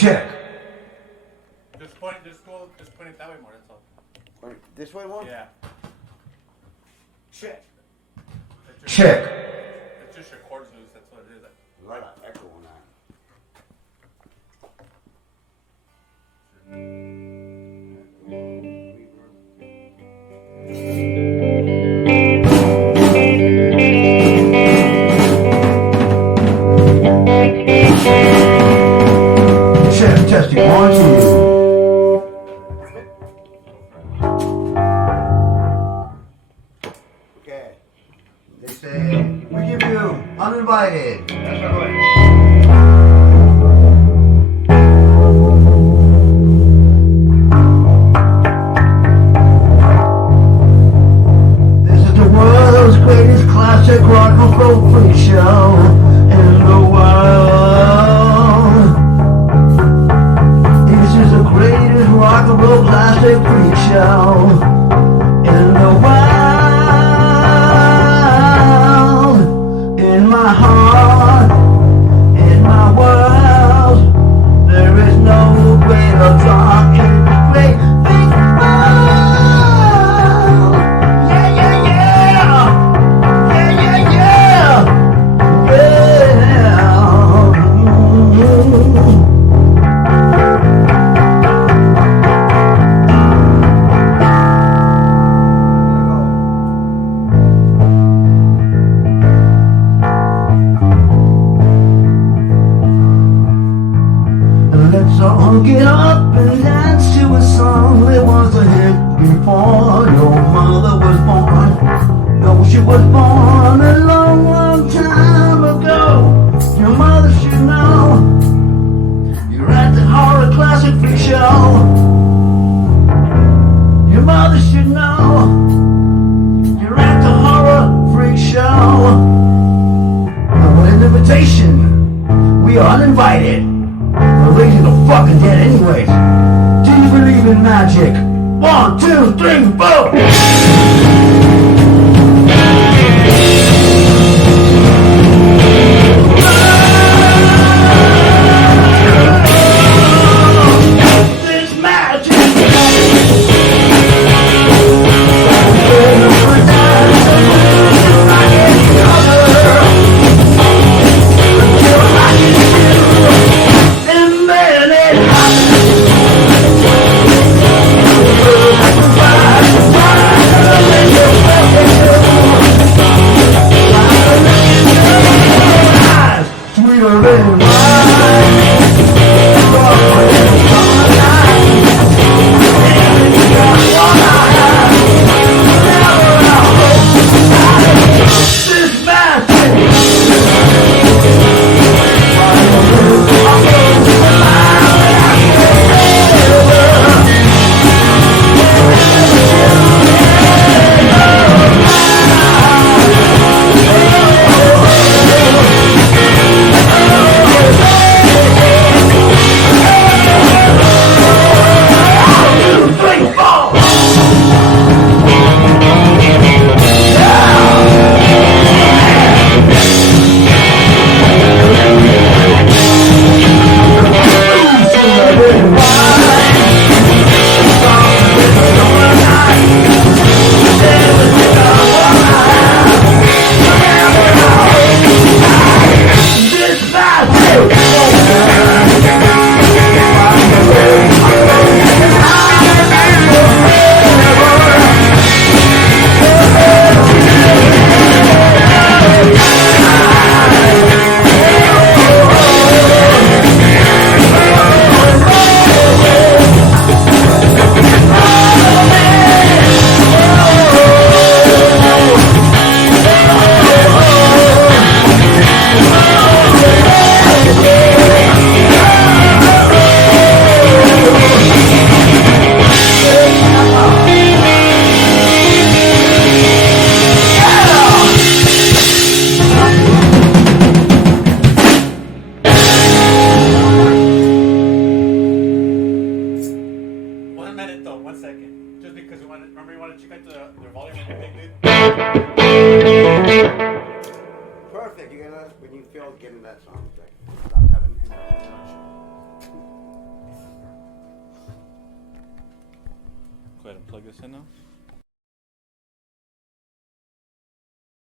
Check. Just point it that way more, that's all. Point this way more? Yeah. Check. Check. It's just your chords loose, that's what it is. A lot of echo on that. Check, testing, 1, 2. Okay. They say, we give you uninvited. That's not right. This is the world's greatest classic rock and roll free show in the world. This is the greatest rock and roll classic free show in the world. In my heart, in my world, there is no greater rock and great big world. Yeah, yeah, yeah. Yeah, yeah, yeah. Yeah. Let's all get up and dance to a song that was a hit before your mother was born. No, she was born a long, long time ago. Your mother should know. You're at the horror classic freak show. Your mother should know. You're at the horror freak show. No invitation. We are uninvited. We're raising the fucking dead anyways. Do you believe in magic? 1, 2, 3, 4. This magic. Perfect. You gotta when you feel getting that sound effect without having any introduction. plug this in now?